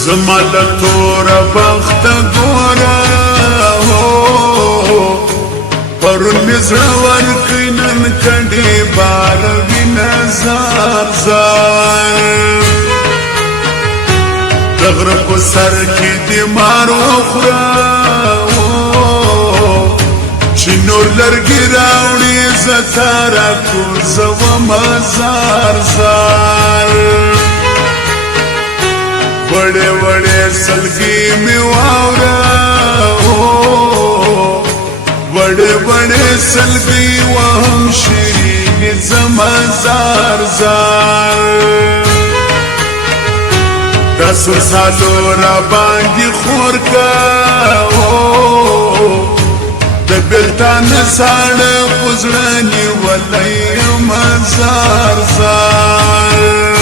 زمالتور بخت گورا پرون مزر ورکنن کڑی بار وی نزار زار دغر کو سر کی دی مارو خورا چی نور لرگی راوڑی زتارا کو زو مزار زار بڑے بڑے سلگی میں واورا بڑے بڑے سلگی وهم شیرین زما زار زار دسو سالو را باندی خور کا د بلتان ساڑ پزرانی ولی مزار زار